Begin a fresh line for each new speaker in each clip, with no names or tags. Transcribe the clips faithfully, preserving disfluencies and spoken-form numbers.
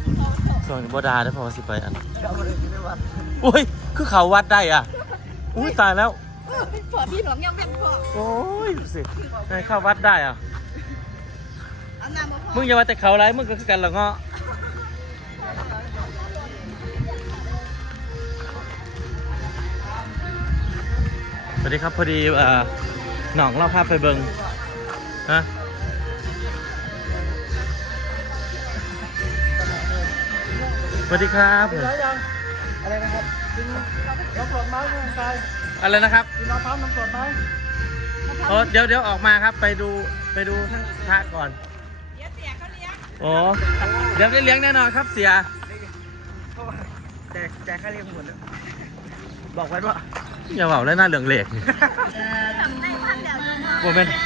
ส่วนบดาได้พอสิไปอันโอ้ยคือเขาวัดได้อ่ะอุ้ยตายแล้ว
พอพี่หลวงยังเป็นพอ
โอ้ยดูสิไงเข้าวัดได้อ่ะมึงอย่าว่าแต่เขาไรมึงก็คือกันละเงาะสวัสดีครับพอดีหน่องเล่าภาพไปเบิงฮะสวัสดีครับ
อะไรนะครับกินน้ำสดไหมร่างกาย
อะไรนะครับ
กินน้ำพร้าวน้ำสดไหม
โอ้เดี๋ยวเดี๋ยวออกมาครับไปดูไปดูท่านพระก่อน
เดี๋ยวเสียเขาเลี้ยง
โอ้เดี๋ยวได้เลี้ยงแน่นอนครับเสีย
แจกแจกค่าเลี้ยงหมดเลยบอกไว้ว่า
อย่าเบาเลยหน้าเหลืองเหล็กโมเมนต์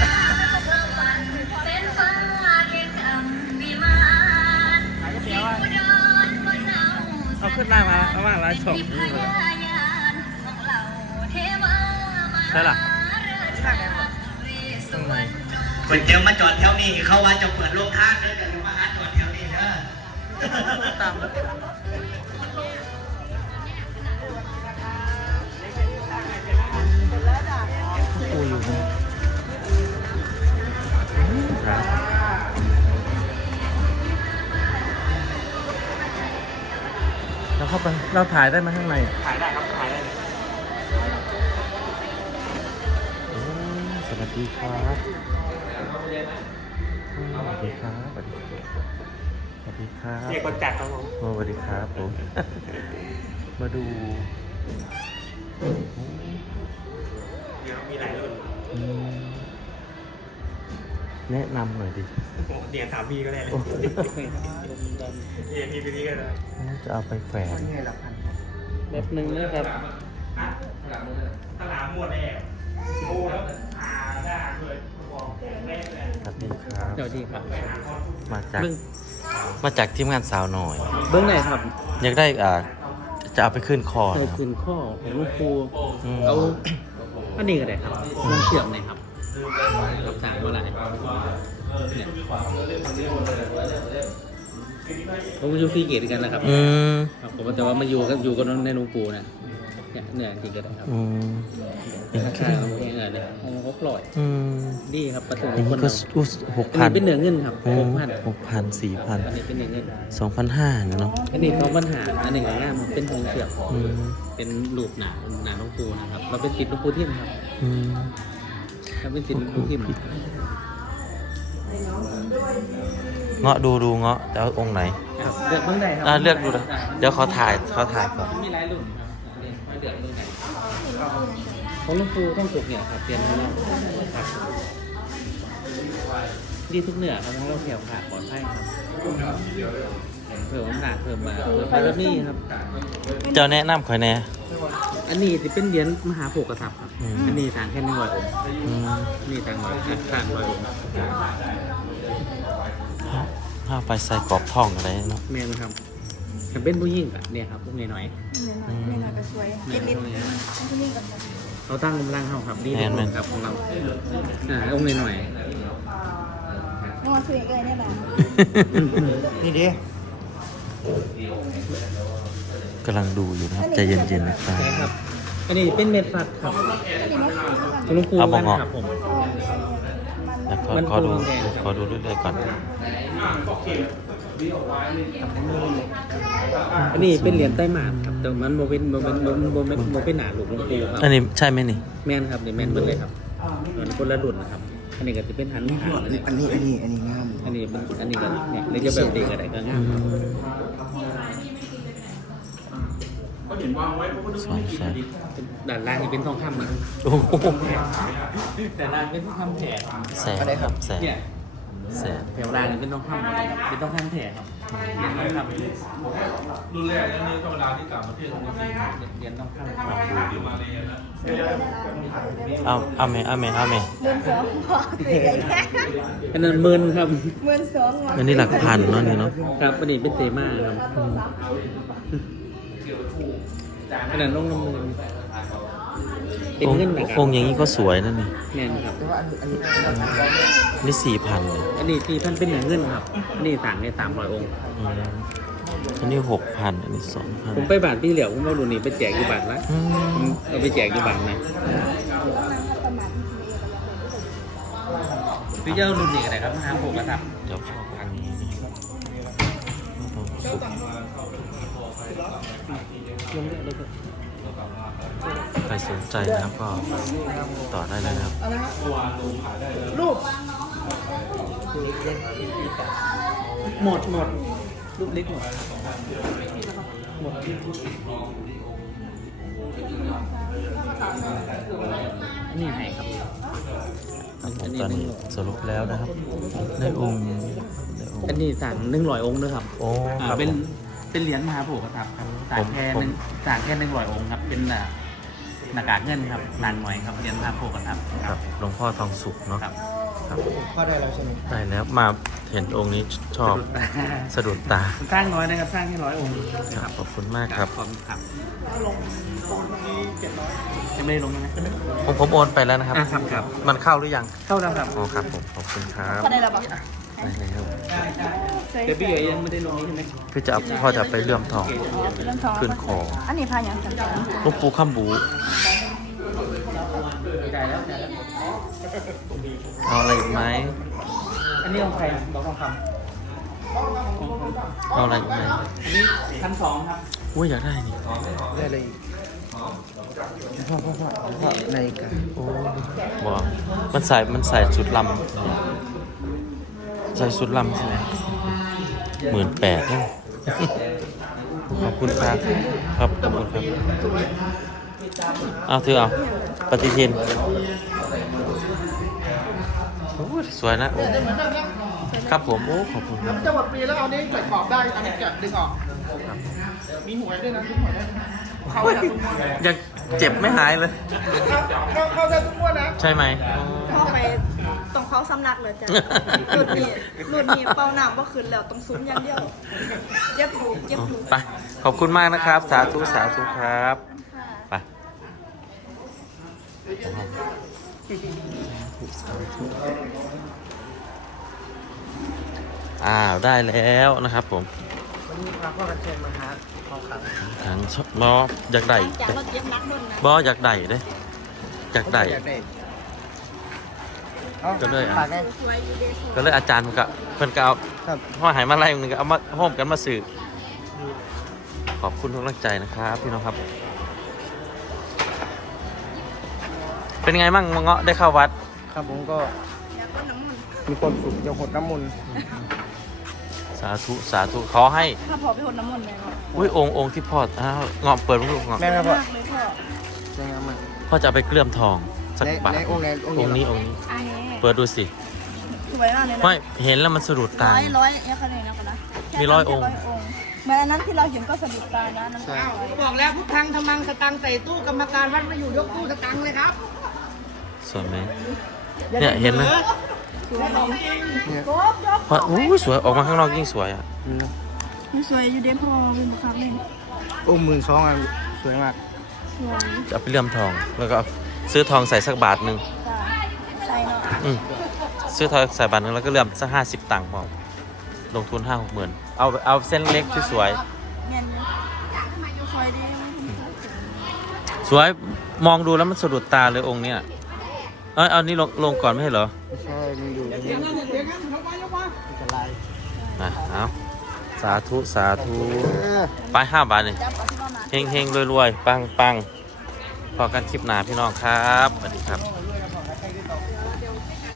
เอาขึ้นหน้ามาเอามาไลฟ์สดใช่หรอตรงไหน
ก๋วยเตี๋ยวมาจอดแถวนี้เขาว่าจะเปิดโรงทานเด้อแต่มาหาจอดแถวนี้เด้อ
ตามกูอยู่ครับเราเข้าไปเราถ่ายได้ไหมข้างใน
ถ่ายได้ครับถ่ายได้
สวัสดีครับสวัสดีครับสวัสดีครับสวัสดีครับ
เรียกคนจัดครับผม
สวัสดีครับผมมาดู
เดี๋ยวมีหลายรุ่น
แนะนำหน่อยดิ
เดี๋ยวถามพี่ก็ได้เลยเดี๋ยวพี่ไปที่ก็ได้
จะเอาไปแฝง
แบบหนึ่งนะครับตลาดหมดแอบโอ้แล้วอ่าได้เลย
สวัสดีครับ
สวัสดีครับ
มาจากมาจากทีมงานสาวหน่อย
เบื้องไหนครับ
อยากได้อ่าจะเอาไปขึ้นคอ
ไปขึ้นข้อของลูกครูเอาอันนี้ก็ได้ครับมันเชื่อมไหนครับกับสารว่าอะไรเนี่ยผมอยู่ฟรีเกตกันนะครับ
อืม
ผมแต่ว่ามาอยู่กับอยู่กับในลูกครูนะเนี่ยเหนื่อยจริงก็ได้ครับ
อืม
ราคาเราเองเลยเนี่ยเขาปล่อยดีครับประตู
คนก็หกพัน
เป็นเนื้อเงินครับหกพัน
หกพันสี่พัน
อันนี้เป็นเนื้อเงิน
สองพันห้าเนาะ
อันนี้เขาปัญหาอันหนึ่งง่ายมันเป็นทองเสียบเป็นรูปหนาหนาลูกปูนะครับเราเป็นติดลูกปูทิ่มครับเราเป็นติดลูกปูทิ่ม
เงาะดูดูเงาะจะเอาองค์ไหน
เลือกเมื่อไหร่ครับ
เลือกดูนะเดี๋ยวเขาถ่ายเขาถ่ายก่อน
มีหลายรุ่นครับเลือกเมื่อไหร่ของลูกปูต้องสุกเนี่ยครับเตรียมไว้แล้วดีทุกเนื้อครับทั้งเราแถวขาดปลอดภัยครับเพิ่มน้ำหนักเพิ่มมาเพิ่มบารมีครับ
เจ้าแนะนำข่อยแน่
อันนี้จะเป็นเหรียญมหาโภคทรัพย์ครับอันนี้ต่างแค่หนึ่งร้อยองค์นี่ต่างร้อยต่างร้อยองค์
ถ้าไปใส่กรอบทองอะไรเนาะ
แม่นะครับถ้าเป็นผู้หญิงอ่ะเนี่ยครับพวกน้อย
ๆไม่น่าจะสวยเย็นๆผู้หญิงกับ
เราตั้งกำลังเขาครับดีทุกคนครับของเราอ่าองค์น้อย
น้องมาสวยเกินได้ไหม
นี่ดิ
กำลังดูอยู่นะครับใจเย็นๆนะครับ
อันนี้เป็นเม็ดฟักครับคุณลุงครูมันครับผม
มันขอดูขอดูเรื่อยๆก่อน
อันนี้เป็นเหรียญใต้หมากครับแต่มันโมเป็นโมเป็นโมเป็นโมเป็นโมเป็นหนาหลุมลุงครูครับ
อันนี้ใช่ไหมนี่
แม่นครับนี่แม่นหมดเลยครับมันคนละรุ่นนะครับอันนี้ก็จะเป็นหันอันนี้
อันนี้อันนี้อันนี้งาม
อันนี้อันนี้ก็เนี่ยเลยจะแบบเด็กอะไรก็งาม
สวยสวย
ด่านล่างนี่เป็นทองคำนะ
โอ้โห
แต่ล่างเป็นทองคำแผ่
แสนครับแสนแสน
แถวล่างนี่เป็นทองคำเป็นทองคำแผ่ครับเรียนทองคำรุ่นแรกเรื่องนี้ธรรมดาที่กลับมาเที่ยวตรงนี้เรียนทองคำ
เอาเอาเมเอาเมเอาเม
หมื่นสองพอสี่ใหญ่แค่
อันนั้นหมื่นครับ
หมื่นสอง
อันนี้หลักพันเนาะนี่เนาะ
ครับอันนี้เป็นเตม่าครับอันนั้นลงน้ำมือเป็น
องค์
เงินนะครับ
องค์อย่างนี้ก็สวยนั่นนี่
แม่นครับ
นี่สี่พันเลย
อันนี้ที่ท่านเป็นเงินครับอันนี่ต่างในสามร้อยองค์
อืมอันนี้หกพันอันนี้สองพัน
ผมไปบาทพี่เหลียวผมเอาดูนี่ไปแจกอยู่บาทละ
อื
ผม
ม
เอาไปแจกอยู่บาทนะพี่เจ้ารุ่นนี้อะไรครับห้าหกกระทับ
เดี๋ยวเข้าอันนี้นะครับสุก
ลงได้เลยครับ
ใครสนใจนะครับก็ต่อได้เลยนะครับ
รูป
หมดหมดรูปเล็กหมดหมดนี่ไงครับ
ครับผมตอนนี้สรุปแล้วนะครับในองค์ในองค์
อันนี้สั่งหนึ่งร้อยองค์ด้วยครับ
โอ้
อ่า
ครับ
เป็น
ผม
เป็นเหรียญมหาโพธิ์ครับครับสั่งแค่
ผม
หนึ่งสั่งแค่หนึ่งร้อยองค์ครับเป็นอ่าหน้ากากเงินครับนานหน่อยครับเหรียญมหาโพธิ์ครับ
ครับหลวงพ่อทองสุขเนาะ
ครับ
ครับ
พ่อได้แล้วใช่ไหม
ได้แล้วมาเห็นองค์นี้ชอบสะดุดตา
สร้างน้อยนะครับสร้างแค่ร้อยองค์
ครับขอบคุณมากครับ
ขอบคุณครับยังไม่ได้ลงใช่ไหม
ผมผมโอนไปแล้วนะครับ
อ่ะครับครับ
มันเข้าหรือยัง
เข้าแล้วครับ
อ๋อครับผมขอบคุณครับ
พ่อได้แล้วปะ
ได้แล้ว
เบบี้เอ๋ยังไม่ได้ลงนี้ใช่ไหม
พี่จะเอาพ่อจะไปเลื่อมทอง
เรื่องทอง
ขึ้นคอ
อันนี้พายังจังจัง
หลูกปูข้ามบู
จ่ายแล้วจ่ายแล้ว
เอาอะไรอีกไหม
อันนี้ของใครบอกทองคำ
เอาอะไรอีกไหม
อันนี้พันสองครับ
อุ้ยอยากได้นี่
ได้เลยพ่อพ่อพ่อพ่อในกัน
โอ้บอกมันใส่มันใส่ชุดลำใส่ชุดลำใช่ไหมหมื่นแปดเนี่ยขอบคุณครับครับขอบคุณครับเอาเธอเอาปฏิทินโอ้ยสวยนะโอ้ครับผมโอ้ขอบคุณครับ
จะหมดปีแล้วเอานี้ใส่กรอบได้ อันนี้แกะดึงออก มีหวยด้วยนะทุกหวยได้เข้าได้ทุกงวด
ยังเจ็บไม่หายเลย
เข้าเข้าได้ทุกงวดนะ
ใช่ไหม
พ่อไปต้องเขาสำนักเลยจ้ะรุ่นนี้รุ่นนี้เป้าหนามก็ขึ้นแล้วต้องซุ้มอย่างเดียวเจ็บหูเจ็บหู
ไปขอบคุณมากนะครับ สาธุสาธุครับไปอ้าวได้แล้วนะครับผม
วันนี้พาพ่อกันเชิญมาหาทองคำ
ทางชบออยากได้
จากรถเจ็บนักนุ่นนะ
บออยากได้เด้อยากได้ ก็เลยอ่ะ
ฝากได้
สวยอยู่เด้อ
ก็เลยอาจารย์เพิ่นก็เพิ่นก็เอา
ครับ
พ่อหายมาไล่มึงก็เอามาโฮมกันมาสื่อขอบคุณทุกกำลังใจนะครับพี่น้องครับ เป็นไงมั่งมังเงาะได้เข้าวัด
ครับผมก็
อยากก็น้ำมัน
มีความสุขจะหดน้ำมนต์
สาธุสาธุขอให้
ถ้าพอไปหดน้ำมันเลยเนาะ
อุ้ยองค์องค์ที่พ่ออ้าวเงาะเปิดลูกเงาะ
แม่ครับพ่อ
มากเลยพ่อ
ใช่ครับมัน
พ่อจะเอาไปเกลื่อมทองสัก
ใน
บาท
ในองค์ไหนองค์
องค์
นี้
นี้องค์นี้
อันนี้
เปิดดูสิ
สวยมากเลยนะ
ไม่เห็นแล้วมันสะดุดตา
ร้อยร้อยเอ๊ะคะแนนนะกันนะแค่
มีร้อยองค์
แค่เหมือนอันนั้นที่เราเห็นก็สะดุดตานะนั่นก็ร้อย
บอกแล้วพุทธังธรรมังสตังใส่ตู้กรรมการวัดไม่อยู่ยกตู้สตังเลยครับ
สวยไหมเนี่ยเห็นไหม
สวยโคบยก
พออู้สวยออกมาข้างนอกยิ่งสวยอ่ะ
นี่สวยอยู่เด้อพ่อเป็นบุคคลเลย
องค์หมื่นสองอ่ะสวยมาก
สวย
จะเอาไปเลื่อมทองแล้วก็เอาซื้อทองใส่สักบาทหนึ่ง
จ้ะใส่เนาะ
อืมซื้อทองใส่บาทหนึงแล้วก็เลื่อมสักห้าสิบตังค์พอลงทุนห้าหกหมื่นเอาเอาเส้นเล็กที่สวย
เงี้ยเนี่ยสวยดี
สวยมองดูแล้วมันสะดุดตาเลยองค์เนี้ยเอ้ยเอานี่ลงลงก่อนไม่ใช่เหรอ
ไม่ใช่มันอยู่ตรงนี้มันจะลาย
อ่ะเอาสาธุสาธุ
เออ
ไปห้าบาทนี่
จับเอาที่ว่ามา
เฮงเฮงรวยรวยปังปังพอกันคลิปหนาพี่น้องครับสวัสดีครับ
รวย